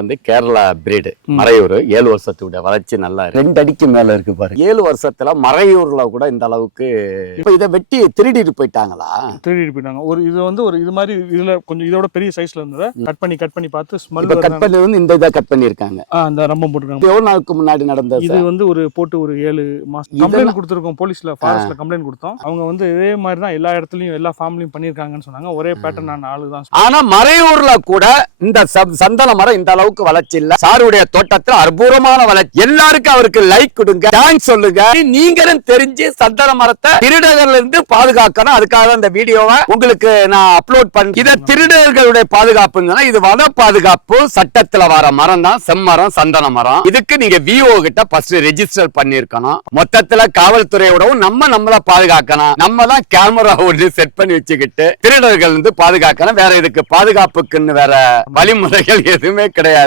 வந்து கேரளா பிரீடு மறையூர். ஏழு வருஷத்துடைய வளர்ச்சி நல்லா ரெண்டு அடிக்கு மேல இருக்கு பாருங்க ஏழு வருஷத்துல மறையூர்ல கூட இந்த அளவுக்கு இப்ப இதை வெட்டி திருடிட்டு போயிட்டாங்களா? திருடிட்டு போயிட்டாங்க. ஒரு இது வந்து ஒரு இது மாதிரி இதுல கொஞ்சம் இதோட பெரிய சைஸ்ல இருந்ததை கட் பண்ணி கட் பண்ணி பார்த்து ஸ்மெல் கட் பண்ணி வந்து இந்த இதை கட் பண்ணிருக்காங்க அந்த ரம்பம் போட்டுருக்காங்க. எவ்வளவு நாளுக்கு முன்னாடி நடந்தது இது வந்து ஒரு போட்டு ஒரு ஏழு மாசம் கம்ப்ளைண்ட் கொடுத்துருக்கோம் போலீஸ்ல ஃபாரஸ்ட்ல கம்ப்ளைண்ட் கொடுத்தோம். அவங்க வந்து இதே மாதிரி தான் எல்லா இடத்துலயும் எல்லா ஃபேமிலியும் பண்ணிருக்காங்கன்னு சொன்னாங்க. ஒரே பேட்டர்ன் நான் ஆளு தான் ஆனா மறையூர்ல கூட இந்த சந்தன மரம் இந்த அளவுக்கு வளர்ச்சி இல்ல. சாருடைய தோட்டத்துல அற்புதமான வளர்ச்சி. எல்லாருக்கும் அவருக்கு லைக் கொடுங்க தேங்க்ஸ் சொல்லுங்க. நீங்களும் தெரிஞ்சு சந்தன மரத்தை திருடர்கள்ல இருந்து பாதுகாக்கணும். அதுக்காக தான் இந்த வீடியோவை உங்களுக்கு நான் அப்லோட் பண்ண இதை திருடர்களுடைய பாதுகாப்புன்னா இது வன பாதுகாப்பு சட்டத்துல வர மரம் தான். செம்மரம் சந்தன மரம். இதுக்கு நீங்க விஓ கிட்ட ஃபர்ஸ்ட் ரெஜிஸ்டர் பண்ணிருக்கணும். மொத்தத்துல காவல்துறையோடவும் நம்ம நம்மள பாதுகாக்கணும். நம்ம தான் கேமரா ஒன்று செட் பண்ணி வச்சுக்கிட்டு திருடர்கள் இருந்து பாதுகாக்கணும். வேற இதுக்கு பாதுகாப்புக்குன்னு வேற வழிமுறைகள் எதுவுமே கிடையாது.